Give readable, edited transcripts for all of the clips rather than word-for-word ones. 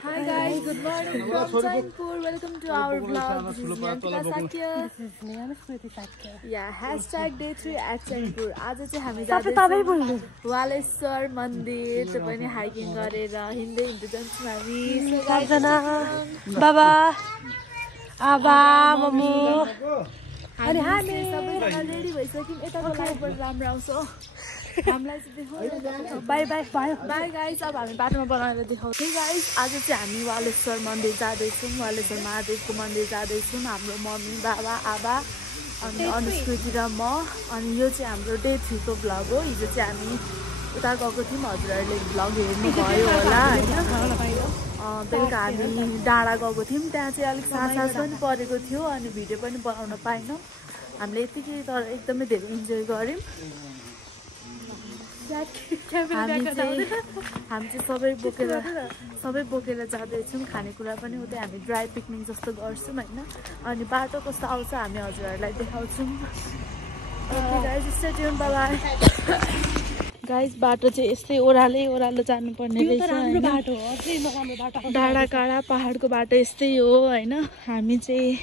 Hi guys, good morning from Chainpur. Welcome to our vlog. This is Yantika Sakya. This is Niyama Smriti Sakya. Yeah, #day3 at Chainpur. आज चाहिँ हामी जाँदैछौँ वालेश्वर मन्दिर त्यो पनि hiking गरेर हिँड्दै जान्छौँ हामी. सबजना बाबा आबा मम्मी अनि हामी सबैजना रेडी भइसक्यौँ. यताको लाइटबाट राम्रो आउँछ. हामीलाई चाहिँ देखाउनु. बाई बाई भयो. बाई गाइस, अब हामी बाटोमा बनाएर देखाउँछौँ. गाइस, आज चाहिँ हामी वालेश्वर मन्दिर जाँदैछौँ. वालेश्वर महादेवको मन्दिर जाँदैछौँ. हाम्रो मम्मी बाबा आबा अनि अनुस्कृति र म. अनि यो चाहिँ हाम्रो डे 3 को भ्लग हो. हिजो चाहिँ हामी उता गएको थियौँ. हजुरहरूले भ्लग हेर्नुभयो होला होइन. बेलुका हामी डाँडा गएको थियौँ. त्यहाँ चाहिँ अलिक साँझ पनि परेको थियो अनि भिडियो पनि बनाउन पाएनौँ. हामीले यतिकै तर एकदमै धेरै इन्जोय गऱ्यौँ. हामी चाहिँ सबै बोकेर जाँदैछौँ. खानेकुरा पनि उतै हामी ड्राई पिकनिक जस्तो गर्छौँ होइन. अनि बाटो कस्तो आउँछ हामी हजुरहरूलाई देखाउँछौँ. गाइस, बाटो चाहिँ यस्तै ओह्रालो जानुपर्ने रहेछ. डाँडा काँडा पहाडको बाटो यस्तै हो होइन. हामी चाहिँ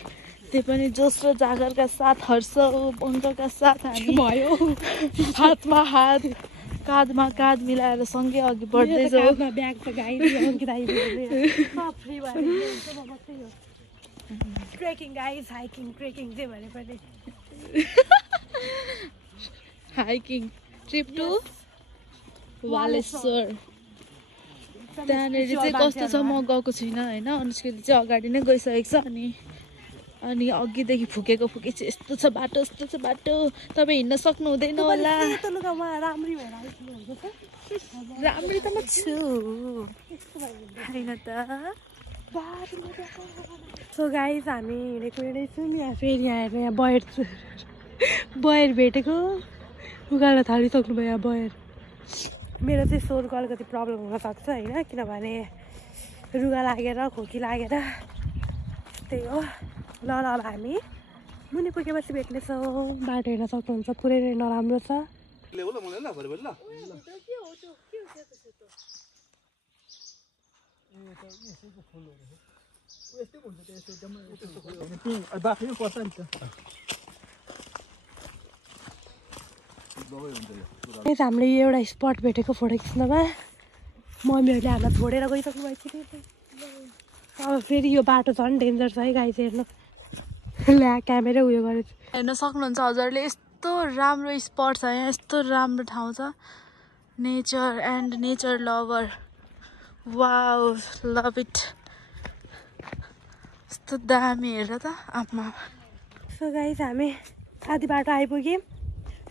त्यो पनि जोस र जागरका साथ हर्ष उनका साथ हामी भयो हातमा हात काँधमा काँध मिलाएर सँगै अघि बढ्दैछौँ. ट्रेकिङ गाइस, हाइकिङ ट्रेकिङ चाहिँ भने पनि हाइकिङ ट्रिप टु वालेश्वर. त्यहाँनिर चाहिँ कस्तो छ म गएको छुइनँ होइन. अनुस्कृति चाहिँ अगाडि नै गइसकेको छ. अनि अघिदेखि फुकेको चाहिँ यस्तो छ बाटो तपाईँ हिँड्न सक्नु हुँदैन होला. राम्री त म छु होइन त. सो गाइस, हामी हिँडेको हिँडेछौँ. यहाँ फेरि यहाँ बयर भेटेको. उकाल्न थालिसक्नु भयो यहाँ बयर. मेरो चाहिँ स्वरको अलिकति प्रब्लम हुनसक्छ होइन. किनभने रुगा लागेर खोकी लागेर त्यही हो. ल अब हामी मुनि पुगेपछि भेट्नेछौँ. बाटो हेर्न सक्नुहुन्छ पुरै नै नराम्रो छ. हामीले एउटा स्पट भेटेको फोटो खिच्नमा. मम्मीहरूले हामीलाई छोडेर गइसक्नु भएको थियो. अब फेरि यो बाटो झन् डेन्जर छ है गाइस. हेर्नु ल्या क्यामेरा उयो गरेको हेर्न सक्नुहुन्छ हजुरले. यस्तो राम्रो स्पट छ यहाँ. यस्तो राम्रो ठाउँ छ. Nature and nature lover. Wow, love it. यस्तो दामी हेर त आमा. सो गाइस, हामी आधी बाटो आइपुग्यौँ.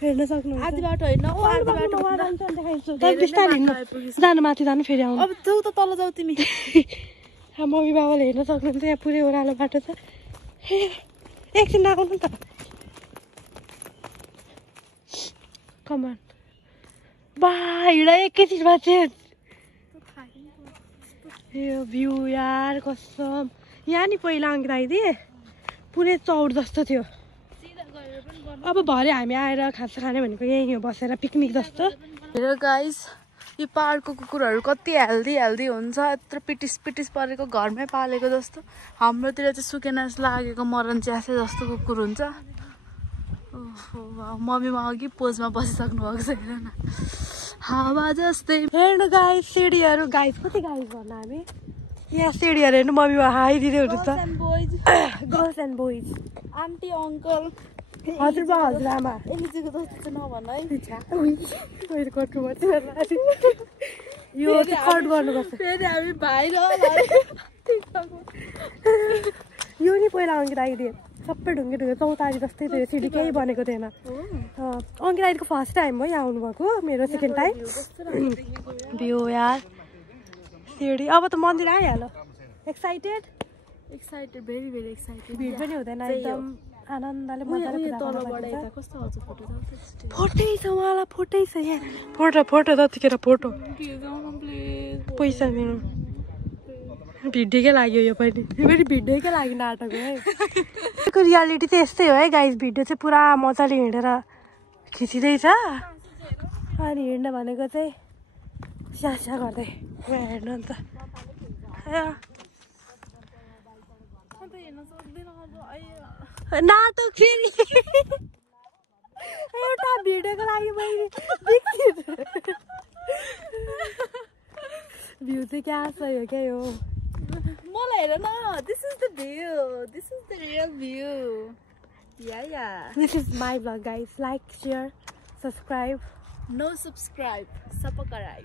हेर्न सक्नुहुन्छ. आधी बाटो होइन, जानु माथि जानु फेरि आउनु. अब जाऊ त तल जाऊ तिमी. मम्मी बाबाले हेर्न सक्नुहुन्छ. यहाँ पुरै ओह्रालो बाटो छ. एकछिन नआउनु त. कमान बा हिँड एकैछिनमा चाहिँ. यो भ्यू यार कसम. यहाँ नि पहिला अङ्कित आइदिए पुरै चौर जस्तो थियो. अब भरे हामी आएर खाजा खाने भनेको यहीँ हो बसेर पिकनिक जस्तो. हेर गाइस, यो पाहाडको कुकुरहरू कति हेल्दी हुन्छ. यत्रो पिटिस परेको घरमै पालेको जस्तो. हाम्रोतिर चाहिँ सुकेनास लागेको मरण च्यासे जस्तो कुकुर हुन्छ. मम्मीमा अघि पोजमा बसिसक्नु भएको छ. हेर न हावा जस्तै. हेर्नु गाइस सिडीहरू. गाइस कति गाइस भन्नु हामी. यहाँ सिडीहरू हेर्नु. मम्मीमा हाई दिँदै हुनुहुन्छ. Girls and boys. Aunty uncle हजुरबा हजुरआमा. एलिजीको जस्तो चाहिँ नभन है. यो चाहिँ कट गर्नुपर्छ. फेरि हामी भाइ र यो नि पहिला अङ्कित आइदिए सबै ढुङ्गे चौतारी जस्तै थियो. सिडी केही बनेको थिएन. अङ्कित आइदिएको फर्स्ट टाइम हो यहाँ आउनुभएको. मेरो सेकेन्ड टाइम. भ्यू यार सिडी. अब त मन्दिर आइहाल्यो. Excited very very excited. भिड पनि हुँदैन. एकदम आनन्दले मजाले फोटै छ. उहाँलाई फोटै छ यहाँ. फोटो जतिखेर फोटो पैसा दिनु. भिडियोकै लाग्यो यो पनि. भिडियोकै लागि नाटक हो है. यसको रियालिटी चाहिँ यस्तै हो है गाइस. भिडियो चाहिँ पुरा मजाले हिँडेर खिचिँदैछ. अनि हिँड्न भनेको चाहिँ स्यास्या गर्दै हेर्नु अन्त. नाटक फेरि एउटा भिडियोको लागि मैले भ्यू चाहिँ क्या छ यो क्या यो मलाई हेर न this is the view this is the real view या this is my vlog guys like share subscribe no subscribe subscribe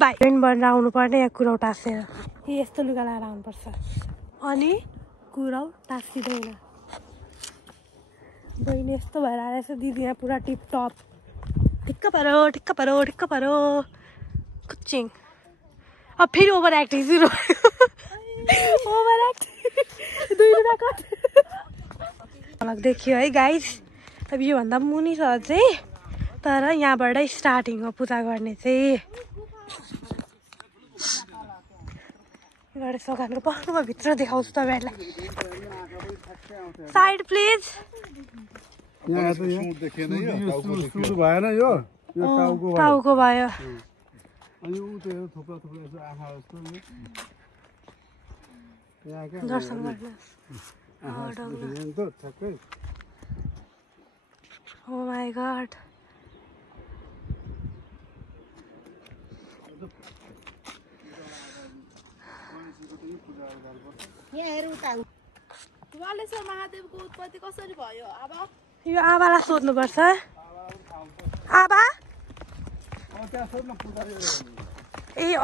by train बनेर आउनुपर्ने या कुराउ टाँसेर यस्तो लुगा लगाएर आउनुपर्छ अनि कुराउ टाँसिँदैन बहिनी यस्तो भएर आएर दिदी यहाँ पुरा टिपटप ठिक्क पारो कुचिङ अब फेरि ओभर एक्टिङ सुरु ओभर एक्टिङ 2 रुपियाँ कट देखियो है गाइस अब योभन्दा मुनि छ चाहिँ तर यहाँबाटै स्टार्टिङ हो पूजा गर्ने चाहिँ सघानको पक्रुमा भित्र देखाउँछु तपाईँहरूलाई साइड प्लिज टाउको भयो दर्शन गर्नुहोस् Oh my god. वालेश्वर महादेवको उत्पत्ति कसरी भयो अब यो आबालाई सोध्नुपर्छ आबा ए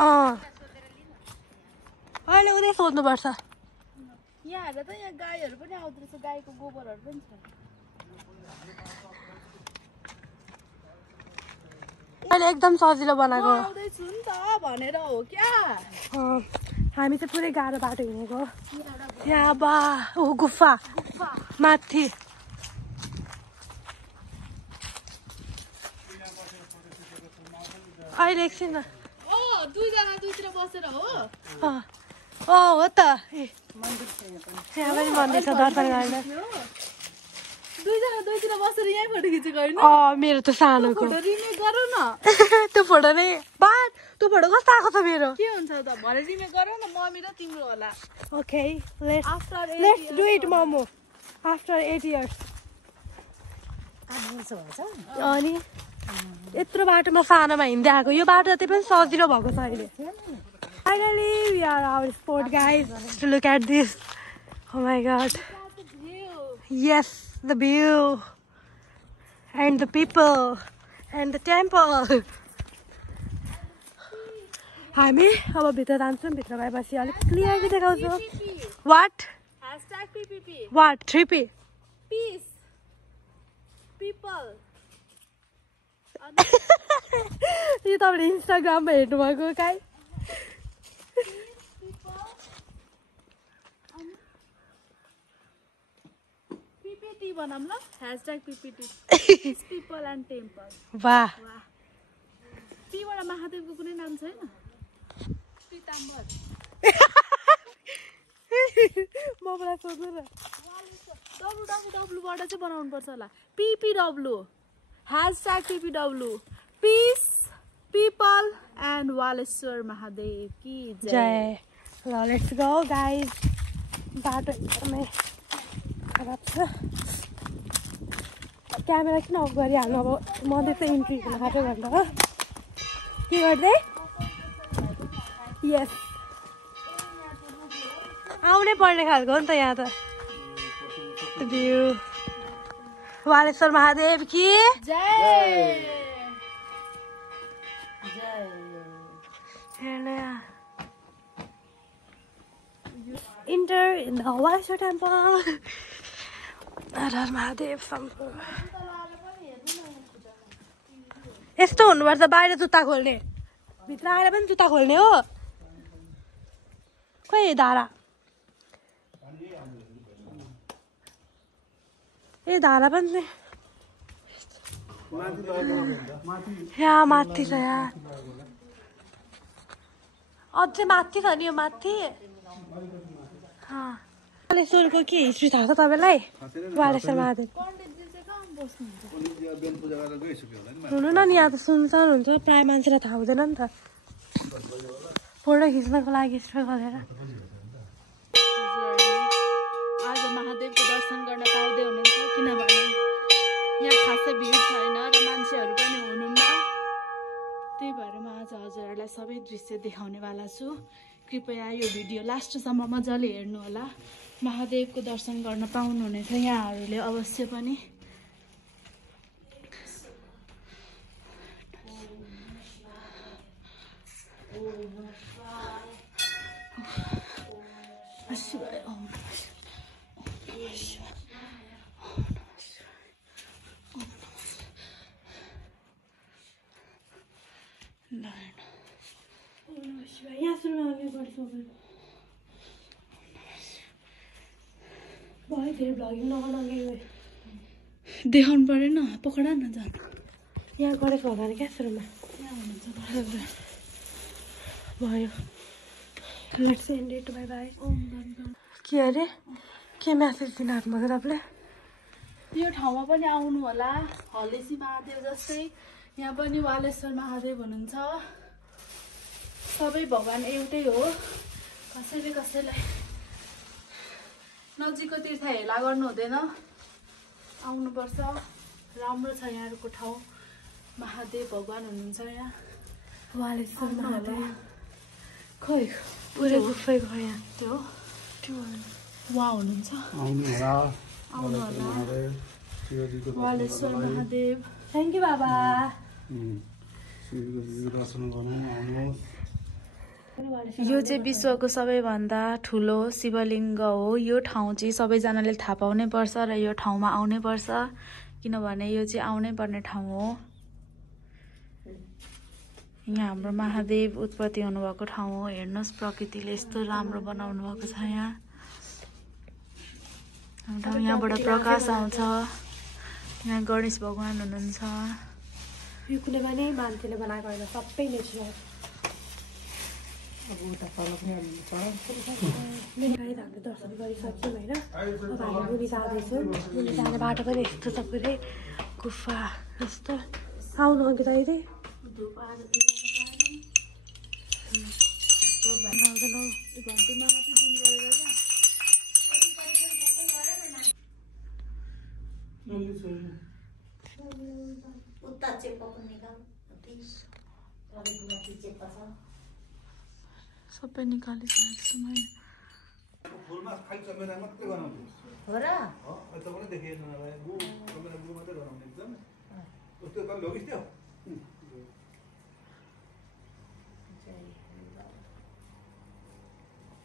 अहिले उतै सोध्नुपर्छ यहाँ हेर त यहाँ गाईहरू पनि आउँदो रहेछ गाईको गोबरहरू पनि छ अहिले एकदम सजिलो बनाएको आउँदैछु नि त भनेर हो क्या हामी चाहिँ पुरै गाह्रो बाटो हिँडेको यहाँ बा ओ गुफा माथि अहिले एकछिन दुईजना दुईतिर बसेर हो हो त यहाँ पनि मन्दिर छ दर्शन गर्न दुईजना दुईतिर बसेर यहीँ फोटो खिचेको होइन मेरो त सानोको रिमेक गर न त्यो फोटो नै बात त्यो फोटो कस्तो आएको छ मेरो के हुन्छ त भरे रिमेक गर न मम्मी र तिम्रो होला okay let's do it momo after 8 years अनि यत्रो बाटोमा सानोमा हिँड्दै आएको यो बाटो त्यही पनि सजिलो भएको छ अहिले finally we are our sport guys to look at this oh my god yes the view and the people and the temple हामी अब भित्र जान्छौँ भित्र गएपछि अलिक क्लियरली देखाउँछु वाट 3P Peace people यो तपाईँले इन्स्टाग्राममा हेर्नुभएको काहीँ PPT बनाऊँ ल #PPT people and temple वाह पीबाट महादेवको कुनै नाम छैन पीताम्बर मलाई सोध्नु न www बाट चाहिँ बनाउनु पर्छ होला PPW #PPW Peace people and वालेश्वर Mahadev की जय ल लेट्स गो गाइज बाटो एकदमै खराब छ क्यामेरा किन अफ गरिहाल्नु अब मन्दिर चाहिँ इन्ट्री हुन आँट्यो भनेर हो के गर्दै यस आउनै पर्ने खालको हो नि त यहाँ त भ्यू वालेश्वर महादेव की जय Enter in the Waléश्वर temple. हर महादेव शम्भो यस्तो हुनुपर्छ बाहिर जुत्ता खोल्ने भित्र आएर पनि जुत्ता खोल्ने हो खोइ धारा ए धारा पनि यहाँ माथि छ यार अझै माथि छ नि यो माथि वालेश्वरको के हिस्ट्री थाहा छ तपाईँलाई वालेश्वर महादेव हुनु न नि यहाँ त सुनसान हुन्छ प्रायः मान्छेलाई थाहा हुँदैन नि त फोटो खिच्नको लागि स्ट्रगल गरेर आज महादेवको दर्शन गर्न पाउँदै हुनुहुन्छ किनभने यहाँ खासै भिड छैन र मान्छेहरू पनि हुनुहुन्न त्यही भएर म आज हजुरहरूलाई सबै दृश्य देखाउनेवाला छु कृपया यो भिडियो लास्टसम्म मजाले हेर्नुहोला महादेवको दर्शन गर्न पाउनुहुनेछ यहाँहरूले अवश्य पनि देखाउनु परेन पकडा न जान यहाँ गरेको होला नि क्या सुरुमा भयो let's and it by by के अरे के म्यासेज दिन आउनुभएको तपाईँले यो ठाउँमा पनि आउनु होला हलेसी महादेव जस्तै यहाँ पनि वालेश्वर महादेव हुनुहुन्छ सबै भगवान् एउटै हो कसैले कसैलाई नजिकको तीर्थ हेला गर्नु हुँदैन आउनुपर्छ राम्रो छ यहाँको ठाउँ महादेव भगवान् हुनुहुन्छ यहाँ वालेश्वर महादेव खोइ पुरै गुफै गयो यहाँ त्यो उहाँ हुनुहुन्छ आउनु होला वालेश्वर महादेव थ्याङ्क यू बाबा यो चाहिँ विश्वको सबैभन्दा ठुलो शिवलिङ्ग हो यो ठाउँ चाहिँ सबैजनाले थाहा पाउनै पर्छ र यो ठाउँमा आउनै पर्छ किनभने यो चाहिँ आउनै पर्ने ठाउँ हो यहाँ हाम्रो महादेव उत्पत्ति हुनुभएको ठाउँ हो हेर्नुहोस् प्रकृतिले यस्तो राम्रो बनाउनु भएको छ यहाँ यहाँबाट प्रकाश आउँछ यहाँ गणेश भगवान् हुनुहुन्छ यो कुनै पनि मान्छेले बनाएको होइन सबै नेचुरल हामीले दर्शन गरिसक्यौँ होइन अब हामी मुनि जाँदैछौँ मुनि जाने बाटो पनि यस्तो छ पुरै गुफा जस्तो आउनु अघि दाइले सबै निकालिसकेको छु मैले फुलमा खाली चमेरा मात्रै बनाउँछु हो र तपाईले देखेन गु चमेरा गु मात्रै बनाउने एकदम उस्तो त लोगिस थियो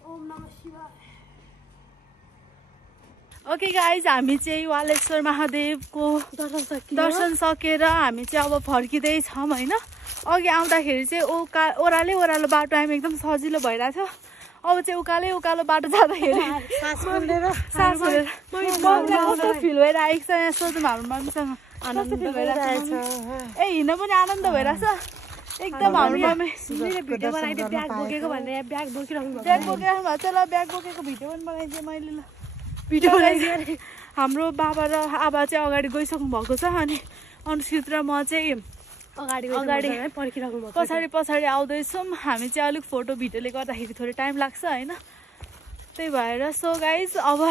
ओम नमः शिवाय ओके गाइज हामी चाहिँ वालेश्वर महादेवको दर्शन सकेर हामी चाहिँ अब फर्किँदैछौँ होइन अघि आउँदाखेरि चाहिँ ओह्रालो बाटो हामी एकदम सजिलो भइरहेको थियो अब चाहिँ उकालो बाटो जाँदाखेरि कस्तो फिल भइरहेको छ यहाँ सोधौँ हाम्रो मम्मीसँग आनन्द भइरहेको छ ए हिँड्न पनि आनन्द भइरहेछ एकदम हाम्रो मम्मी भिडियो बनाइदियो ब्याग बोकेको भनेर ब्याग बोकिराख्नु भएको छ ल ब्याग बोकेको भिडियो पनि बनाइदिएँ मैले ल भिडियो बनाइदिएँ हाम्रो बाबा र आबा चाहिँ अगाडि गइसक्नु भएको छ अनि अनुष्कृत र म चाहिँ अगाडि पर्खिराख्नु पछाडि आउँदैछौँ हामी चाहिँ अलिक फोटो भिडियोले गर्दाखेरि थोरै टाइम लाग्छ होइन त्यही भएर सो गाइज अब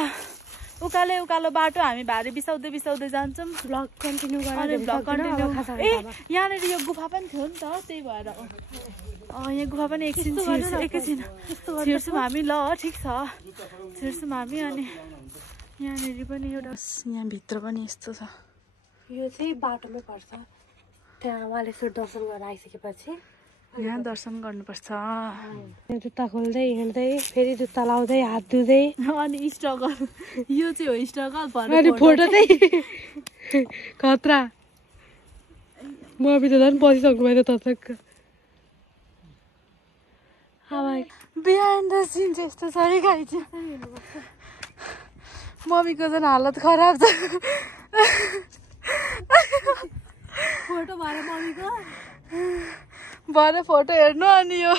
उकालो बाटो हामी भारी बिसाउँदै जान्छौँ ब्लग कन्टिन्यू ए यहाँनिर यो गुफा पनि थियो नि त त्यही भएर यहाँ गुफा पनि एकछिन छिर्छौँ हामी ल ठिक छ छिर्छौँ हामी अनि यहाँनिर पनि एउटा यहाँभित्र पनि यस्तो छ यो चाहिँ बाटोमै पर्छ त्यहाँ वालेश्वर दर्शन गरेर आइसकेपछि यहाँ दर्शन गर्नुपर्छ जुत्ता खोल्दै हिँड्दै फेरि जुत्ता लाउँदै हात धुँदै अनि स्ट्रगल यो चाहिँ हो स्ट्रगल फोटो चाहिँ खतरा मम्मी त झन् बसिसक्नु भयो तक बिहाइन्ड द सिन चाहिँ यस्तो छ है गाई चाहिँ मम्मीको झन् हालत खराब छ फोटो भएर मम्मीको भरे फोटो हेर्नु अनि यो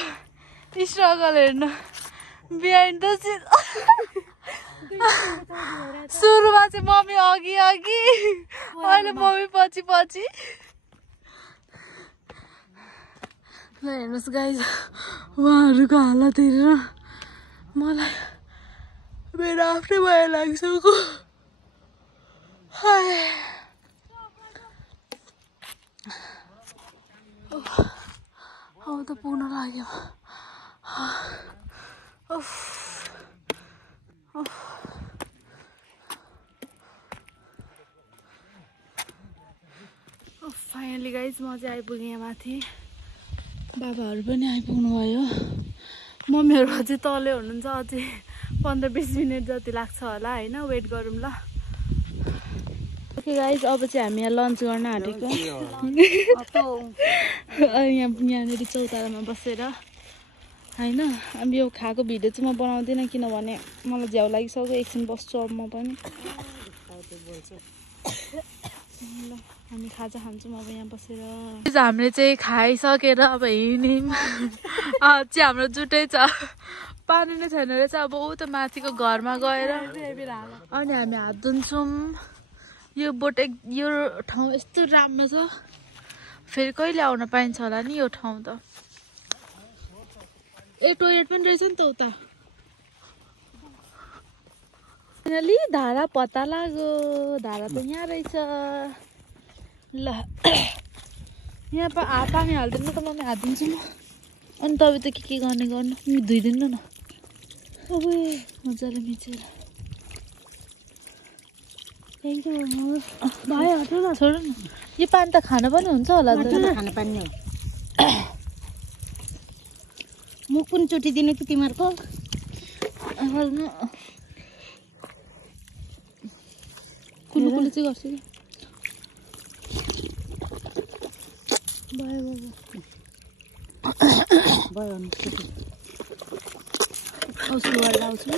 स्ट्रगल हेर्नु बिहाइन्ड द सिन सुरुमा चाहिँ मम्मी अघि अहिले मम्मी पछि ल हेर्नुहोस् गाइज उहाँहरूको हालत हेरेर मलाई मेरो आफ्नै माया लागिसक्यो अब त पुग्न लाग्यो फाइनली गाइज म चाहिँ आइपुगेँ यहाँ माथि बाबाहरू पनि आइपुग्नु भयो मम्मीहरू अझै तलै हुनुहुन्छ अझै 15-20 मिनट जति लाग्छ होला होइन वेट गरौँ ल ओके गाइज अब चाहिँ हामी यहाँ लन्च गर्न आँटेको यहाँनिर चौतारामा बसेर होइन अब यो खाएको भिडियो चाहिँ म बनाउँदिनँ किनभने मलाई झ्याउ लागिसक्यो एकछिन बस्छु अब म पनि हामी खाजा खान्छौँ अब यहाँ बसेर हामीले चाहिँ खाइसकेर अब हिँड्यौँ चाहिँ हाम्रो जुटै छ पानी नै छैन रहेछ अब ऊ त माथिको घरमा गएर अनि हामी हात धुन्छौँ यो बोट यो ठाउँ यस्तो राम्रो छ फेरि कहिले आउन पाइन्छ होला नि यो ठाउँ त ए टोइलेट पनि रहेछ नि त उता फाइनली धारा पत्ता लाग्यो धारा त यहाँ रहेछ ल यहाँ पानी हालिदिनु त मम्मी हात दिन्छु म अनि तपाईँ त के गर्ने गर्नु धुइदिनु न अब मजाले मिचेर थ्याङ्क यू भाइ हटो न छोड न यो पानी त खान पनि हुन्छ होला खान पानी हो मुख पनि चुटिदिनु कि तिमीहरूको कुल्लु चाहिँ गर्छु कि भयो आउँछु गरेर आउँछु ल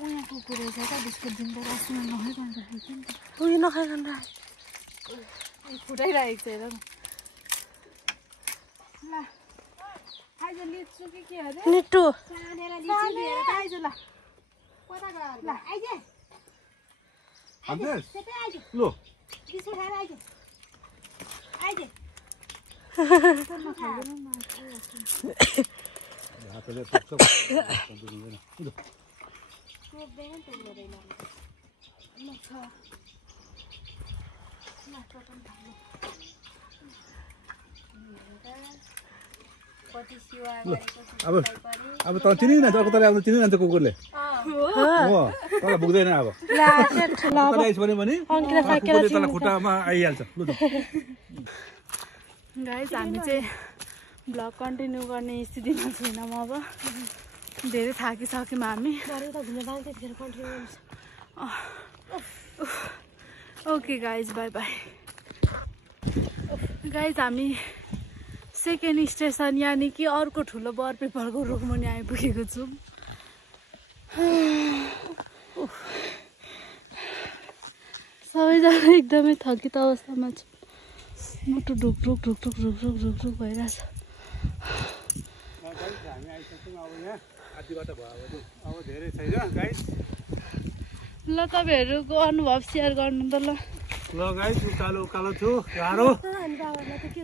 यहाँ कुकुर रहेछ क्या बिस्कुट दिन्छ रसमा नखाइरहनु उयो नखाइरहनु फुटाइरहेको छ हेर न ल आइज लिच्छु कि के अरे निटो आइज ल ल आइज लो अब त चिनी न अर्को तल आउँदा चिनी जान्छ कुकुरले हो तल पुग्दैन अब तल खुट्टामा आइहाल्छ लु त गाइस हामी चाहिँ ब्लग कन्टिन्यू गर्ने स्थितिमा छैनौँ अब धेरै थाकिसक्यौँ हामी okay guys by by guys हामी सेकेन्ड स्टेसन यानि कि अर्को ठुलो बरपेपरको रुखमुनि आइपुगेको छौँ सबैजना एकदमै थकित अवस्थामा छ मुटु ढुकढुक ढुकढुक ढुकढुक ढुकढुक भइरहेछ ल तपाईँहरूको अनुभव सेयर गर्नु त ल गाइस उकालो उकालो छु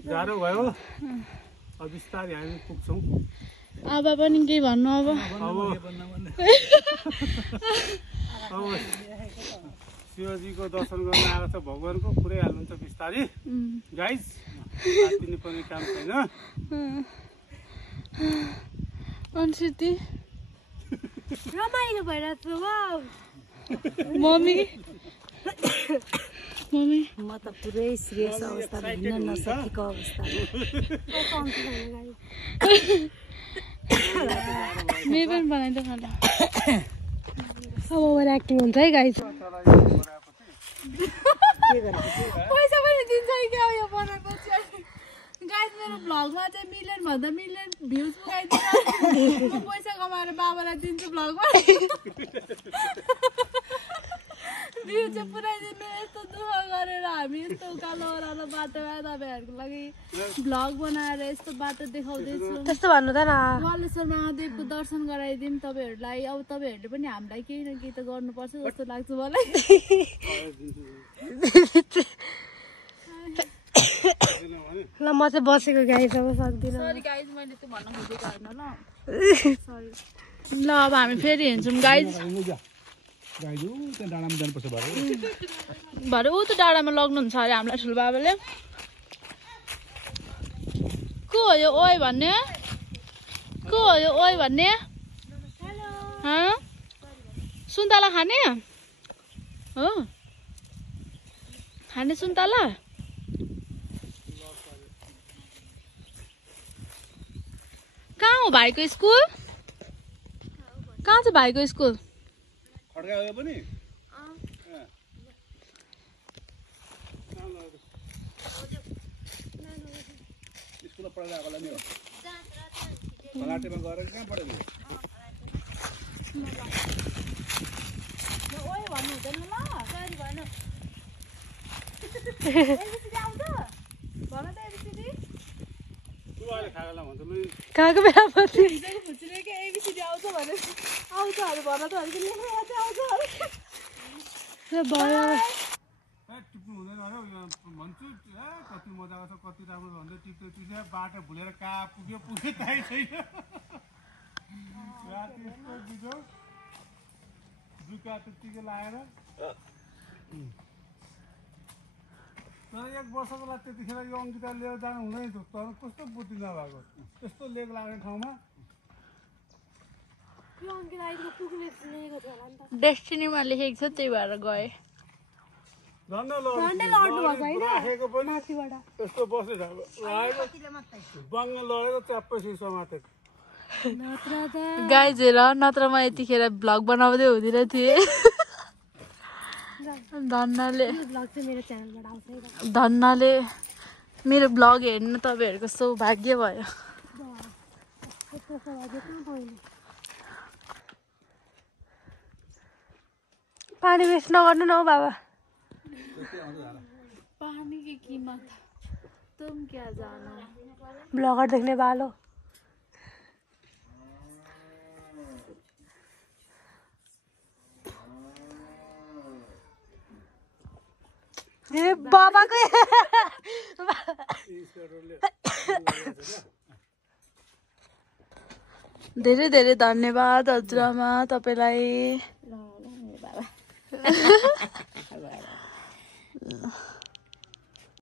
गाह्रो भयो अब बिस्तारै हामी पुग्छौँ अब पनि केही भन्नु अब शिवजीको दर्शन गर्न आएको छ भगवानको पुरै हाल्नुहुन्छ बिस्तारै गाइस दिनु पर्ने काम छैन अनुश्रुति रमाइलो भइरहेको छ वाउ मम्मी म त पुरै सिरियस अवस्थामा हिँड्न नसकेको अवस्था मे पनि बनाइदिनु न अब ओभर एक्टिङ हुन्छ है गाइस पैसा पनि दिन्छ क्या यो बनाएपछि गाइस मेरो भ्लगमा चाहिँ मिलियन भन्दा मिलियन भ्युज पुगाइदिनु पैसा कमाएर बाबालाई दिन्छु भ्लगमा भ्यू चाहिँ पुऱ्याइदिनु यस्तो दुःख गरेर हामी यस्तो उकालो ओह्रालो बाटोमा तपाईँहरूको लागि भ्लग बनाएर यस्तो बाटो देखाउँदैछु त्यस्तो भन्नुहुँदैन वालेश्वर महादेवको दर्शन गराइदिउँ तपाईँहरूलाई अब तपाईँहरूले पनि हामीलाई केही न केही त गर्नुपर्छ जस्तो लाग्छ मलाई ल म चाहिँ बसेको गाइस अब सक्दिनँ सरी गाइज मैले त्यो भन्न खोजेको होइन ल सरी ल अब हामी फेरि हिँड्छौँ गाइज भरे ऊ त डाँडामा लग्नुहुन्छ अरे हामीलाई ठुलो बाबाले को हो यो ओइ भन्ने को हो यो ओइ भन्ने सुन्तला खाने हो खाने सुन्तला कहाँ हो भाइको स्कुल कहाँ छ भाइको स्कुल कहाँको बेला पछि कति मजाको छ कति राम्रो भन्दै टिप्दै टिप्दै बाटो भुलेर कहाँ पुग्यो थाहै छैन राति यस्तो बिजो जुका त्यतिकै लाएर तर 1 वर्षको बेला त्यतिखेर यो अङ्किता लिएर जानु हुँदैन थियो तर कस्तो बुद्धि नभएको त्यस्तो लेग लाग्ने ठाउँमा डेस्टिनीमा लेखेको छ त्यही भएर गए राखेको पनि यस्तो बस्ने बङ्ग लगेर च्याप्पै समातेको गाइज हेर नत्र म यतिखेर भ्लग बनाउँदै हुँदैन थिएँ धन्नाले मेरो भ्लग हेर्नु तपाईँहरूको सौभाग्य भयो पानी वेस्ट नगर्नु न हौ बाबा पानी की कीमत तुम क्या जानो ब्लगर देख्ने बालो बाबाको धेरै धेरै धन्यवाद हजुरआमा तपाईलाई